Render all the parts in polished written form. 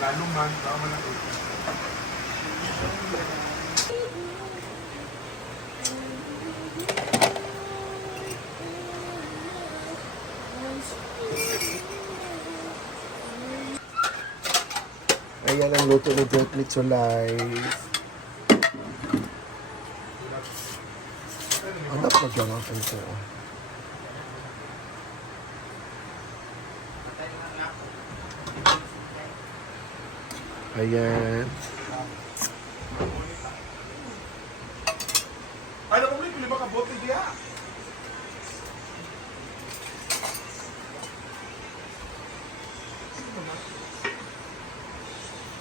Lanuman, tama na ito. Ayan ang luto ni Dirk Mitsulay. Anak mag-gawang ito. Ayan. Ay, nakumuli, pili ba ka bote diya?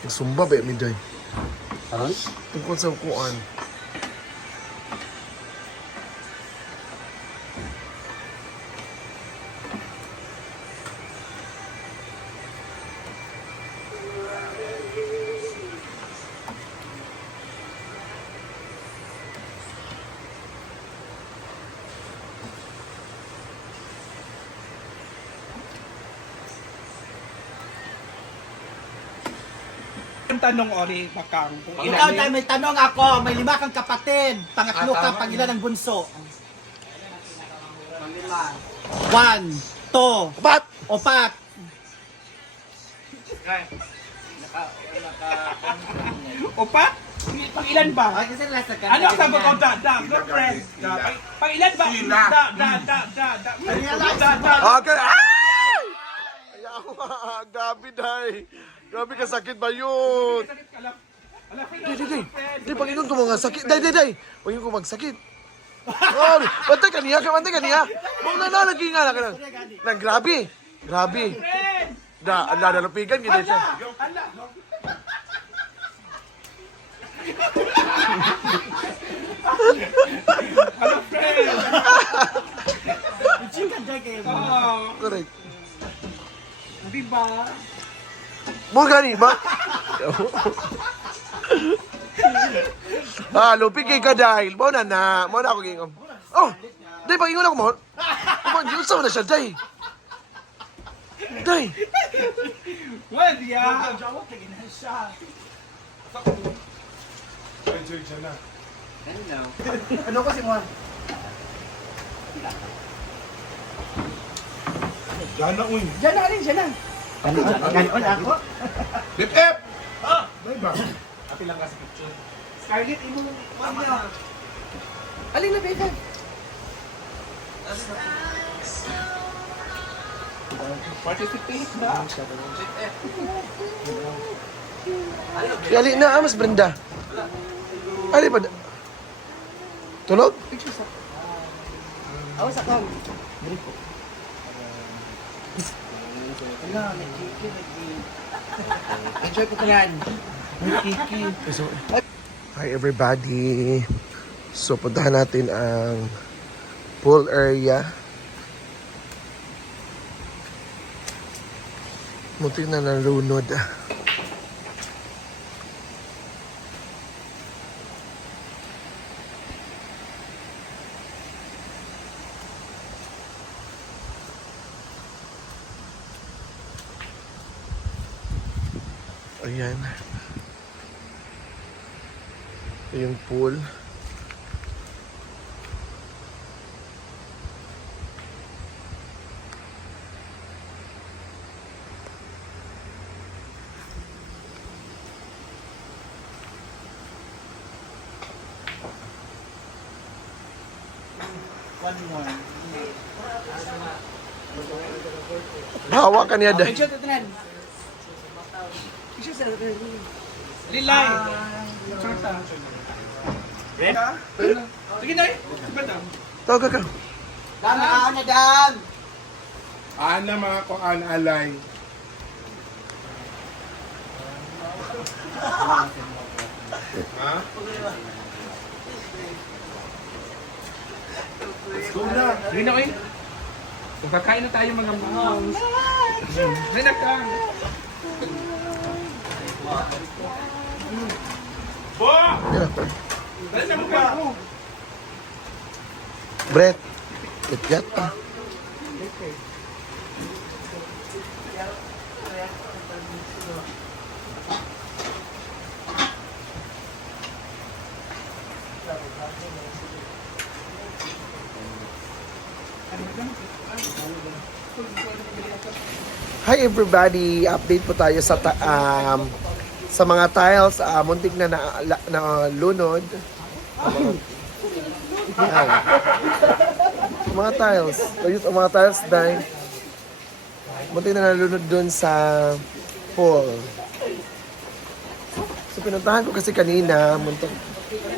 Sumba ba mi day? Aron? Tungkol sa ukuan. Tanong ori bakang kung Ikaw ilan tayo, may tanong ako. May 5 kang kapatid. Pangatlo ka, pangilan ng bunso. 1, 2, Bat! 4. Opa? Pang ilan ba? Ay, kasi last ka. Ano ang sagot ko? No friend. Pang ilan ba? Sila. Okay! Ay! Ayaw! Gabi day! Grabe ka sakit ba yun? Day, Panginoon ko mga sakit. Day. Panginoon ko magsakit. Oh, bantay ka niya. Huwag na lagi nga. Nang grabe. Lalapigan kita siya. Correct. Diba? Mo gani ba? Lupi kay ka dahil. Mo na ako gingom. Oh, day Panginoon ako mo. Kumang Diyos na siya, day. Wala diya. Enjoy dyan na. Ano kasi mo? Dyan na, uy. Diyan na rin, diyan na. Ganon ako. Lip F! May ba? Scarlett, imo mo. Aling na, Bacon? Participate na. Yali na, mas Brenda. Ali pa. Tulog? Ako sa kam. Wala, nagkiki. Enjoy ko yan. Nagkiki. Hi everybody. So puntahan natin ang pool area. Muntik na nalunod. Ayan. Ito yung pool. Bawa ka niya dahil. Picture tatanan. Picture sa Lilay. Chorta. Sige na eh. Badam. Tawag ka. Dami ako na dam. Ana mga ko, ana alay. Ha? Go na. Sige na eh. Kung kakain na tayo mga moms. Sige na ka. Bo! Dali na mukha ako. Brett. Kityat pa. Hi everybody! Update po tayo sa mga tiles. Muntik na lunod. Yan. Mga tiles. Ang mga tiles dahil muntik na nalunod dun sa pool. So pinuntahan ko kasi kanina.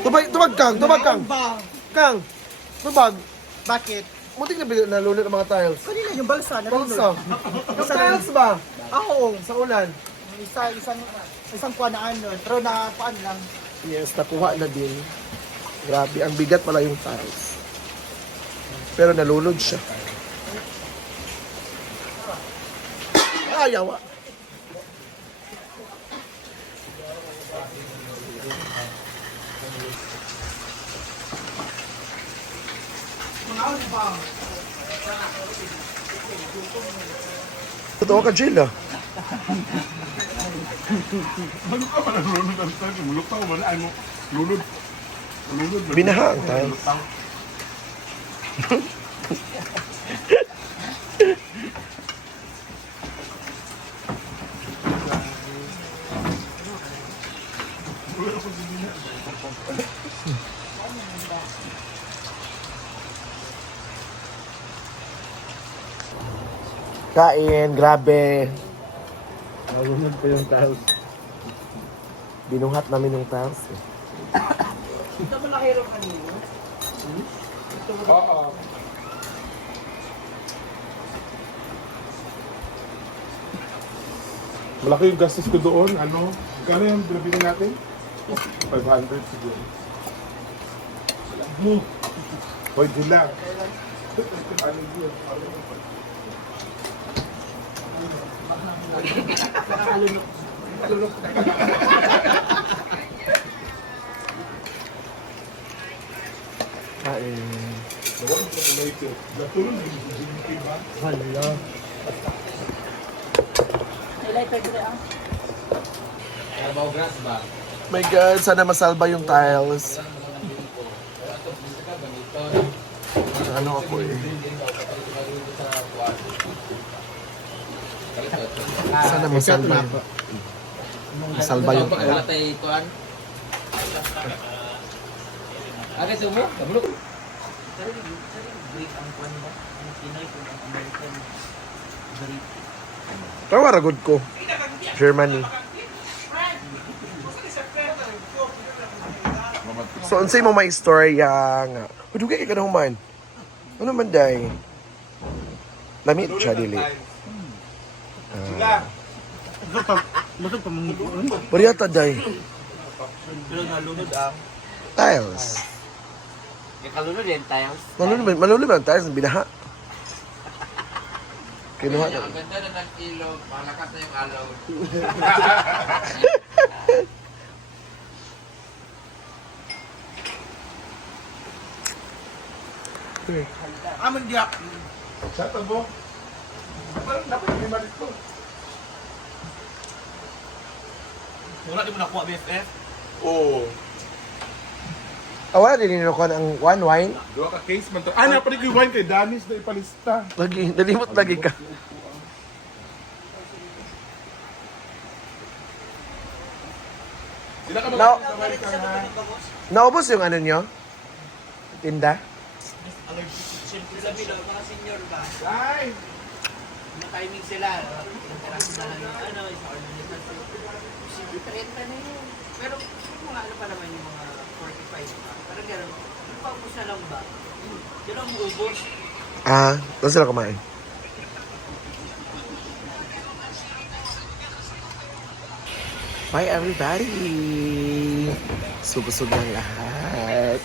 Tubag Kang! Kang! Tubag! Bakit? Muntik na nalunod ang mga tiles. Kanina yung balsa. Balsa. Yung tiles ba? Oo. Sa ulan. Isang kuha na ano. Pero na paan lang. Yes, nakuha na din. Grabe, ang bigat pala yung tiles. Pero nalulod siya. Ayaw. Totoo ka, Jill, ah. Ano ka pala lunod ang tayo? Mulutaw mo na ano? Lunod. Lunod. Binaha ang tiles. Kain, grabe. Nalunod pa yung tiles. Binuhat namin yung tiles eh. Ito mo nakahirap kanina. Oo. Malaki yung gastos ko doon. Ano? Kano yung binabili natin? 500 siguro. Hoy, lang. Ano yun? Kain. Hala. My God, sana masalba yung tiles. Ano ako eh. Sana masalba yung masalba yung tiles. Wala tayo kuan. Agad mo? Kabulok. Tawa ragod ko. Germany. So, unsay mo may istorya nga. Hudugay ka na human. Ano man day? Lamit siya dili. Masog pa mga doon. Bariyata day. Pero nalunod ang. Tiles. Yung kalunod din tayo. Malulog ang tiles ng binaha. Kinuha na. Ang ganda na nag-ilog. Malakas na yung alaw. Amon diyak. Sa tabo. Parang dapat may malit ko. Wala di mo nakuha BFF. Oo. Wala din nino ko ang one wine. Dua ka case man to. Ah, napali ko yung wine kay Danis na ipalista. Lagi, nalimot lagi ka. Sila ka Now- mag-sabay ka na. Naubos yung ano nyo? Tinda? Sabi daw, mga senior ba? Ay! Yung timing sila. Interactive na lang yung ano, isa order nila. 30 na yun. Pero yung mga ano pa naman yung mga 45 pa. Parang gano'n. Yung paubos na lang ba? Yun ang ubos. Doon sila kumain. Bye everybody! Subusog ng lahat.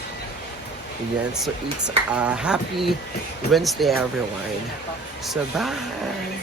Ayan, so it's a happy Wednesday everyone. So bye!